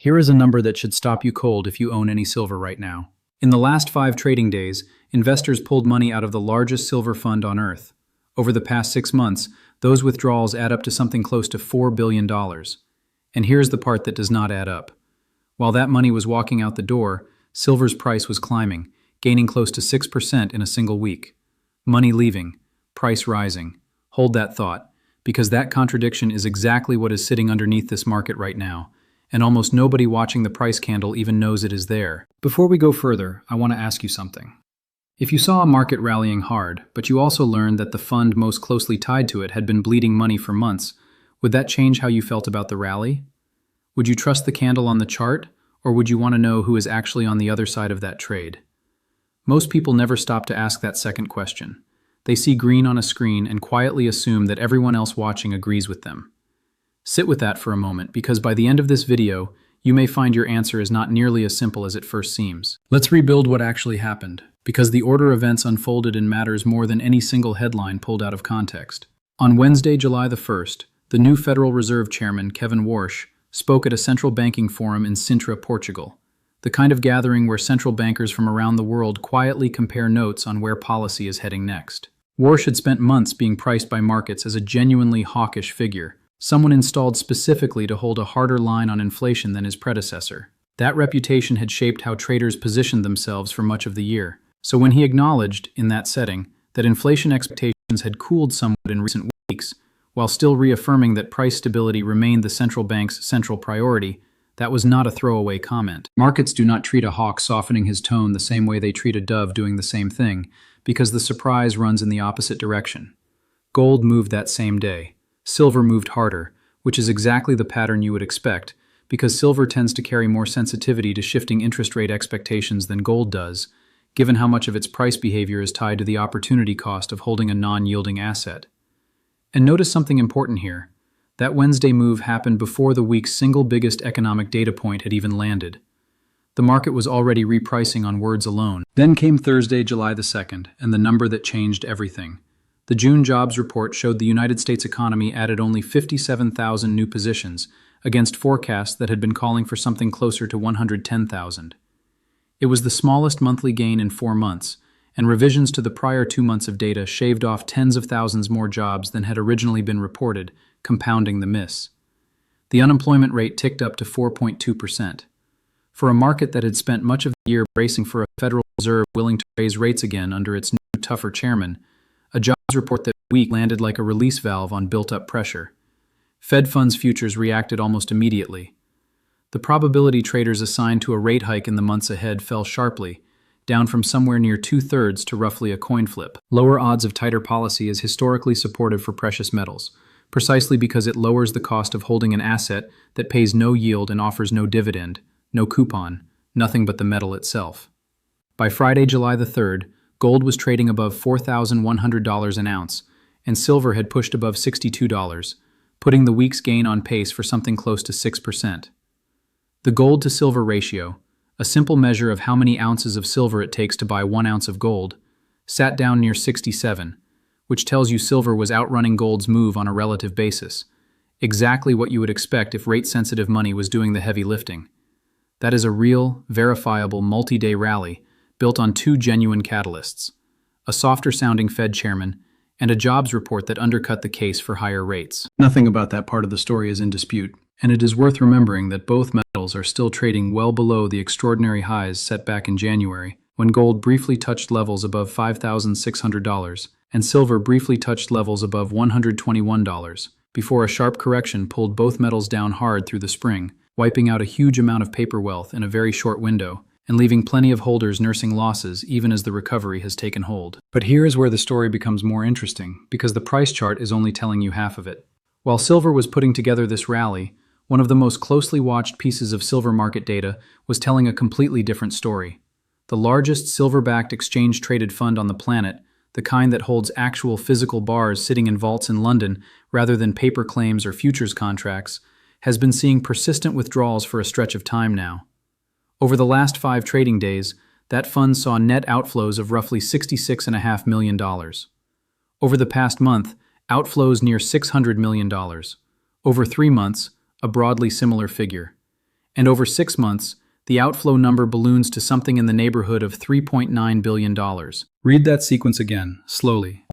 Here is a number that should stop you cold if you own any silver right now. In the last 5 trading days, investors pulled money out of the largest silver fund on Earth. Over the past 6 months, those withdrawals add up to something close to $4 billion. And here's the part that does not add up. While that money was walking out the door, silver's price was climbing, gaining close to 6% in a single week. Money leaving, price rising. Hold that thought, because that contradiction is exactly what is sitting underneath this market right now, and almost nobody watching the price candle even knows it is there. Before we go further, I want to ask you something. If you saw a market rallying hard, but you also learned that the fund most closely tied to it had been bleeding money for months, would that change how you felt about the rally? Would you trust the candle on the chart, or would you want to know who is actually on the other side of that trade? Most people never stop to ask that second question. They see green on a screen and quietly assume that everyone else watching agrees with them. Sit with that for a moment, because by the end of this video, you may find your answer is not nearly as simple as it first seems. Let's rebuild what actually happened, because the order of events unfolded and matters more than any single headline pulled out of context. On Wednesday, July the 1st, the new Federal Reserve Chairman, Kevin Warsh, spoke at a central banking forum in Sintra, Portugal, the kind of gathering where central bankers from around the world quietly compare notes on where policy is heading next. Warsh had spent months being priced by markets as a genuinely hawkish figure, someone installed specifically to hold a harder line on inflation than his predecessor. That reputation had shaped how traders positioned themselves for much of the year. So when he acknowledged, in that setting, that inflation expectations had cooled somewhat in recent weeks, while still reaffirming that price stability remained the central bank's central priority, that was not a throwaway comment. Markets do not treat a hawk softening his tone the same way they treat a dove doing the same thing, because the surprise runs in the opposite direction. Gold moved that same day. Silver moved harder, which is exactly the pattern you would expect, because silver tends to carry more sensitivity to shifting interest rate expectations than gold does, given how much of its price behavior is tied to the opportunity cost of holding a non-yielding asset. And notice something important here. That Wednesday move happened before the week's single biggest economic data point had even landed. The market was already repricing on words alone. Then came Thursday, July the 2nd, and the number that changed everything. The June jobs report showed the United States economy added only 57,000 new positions, against forecasts that had been calling for something closer to 110,000. It was the smallest monthly gain in 4 months, and revisions to the prior 2 months of data shaved off tens of thousands more jobs than had originally been reported, compounding the miss. The unemployment rate ticked up to 4.2%. For a market that had spent much of the year bracing for a Federal Reserve willing to raise rates again under its new, tougher chairman, a jobs report that week landed like a release valve on built-up pressure. Fed funds futures reacted almost immediately. The probability traders assigned to a rate hike in the months ahead fell sharply, down from somewhere near 2/3 to roughly a coin flip. Lower odds of tighter policy is historically supportive for precious metals, precisely because it lowers the cost of holding an asset that pays no yield and offers no dividend, no coupon, nothing but the metal itself. By Friday, July the 3rd, gold was trading above $4,100 an ounce, and silver had pushed above $62, putting the week's gain on pace for something close to 6%. The gold-to-silver ratio, a simple measure of how many ounces of silver it takes to buy 1 ounce of gold, sat down near 67, which tells you silver was outrunning gold's move on a relative basis, exactly what you would expect if rate-sensitive money was doing the heavy lifting. That is a real, verifiable, multi-day rally built on 2 genuine catalysts, a softer-sounding Fed chairman and a jobs report that undercut the case for higher rates. Nothing about that part of the story is in dispute, and it is worth remembering that both metals are still trading well below the extraordinary highs set back in January, when gold briefly touched levels above $5,600 and silver briefly touched levels above $121, before a sharp correction pulled both metals down hard through the spring, wiping out a huge amount of paper wealth in a very short window, and leaving plenty of holders nursing losses even as the recovery has taken hold. But here is where the story becomes more interesting, because the price chart is only telling you half of it. While silver was putting together this rally, one of the most closely watched pieces of silver market data was telling a completely different story. The largest silver-backed exchange-traded fund on the planet, the kind that holds actual physical bars sitting in vaults in London rather than paper claims or futures contracts, has been seeing persistent withdrawals for a stretch of time now. Over the last 5 trading days, that fund saw net outflows of roughly $66.5 million. Over the past month, outflows near $600 million. Over 3 months, a broadly similar figure. And over 6 months, the outflow number balloons to something in the neighborhood of $3.9 billion. Read that sequence again, slowly.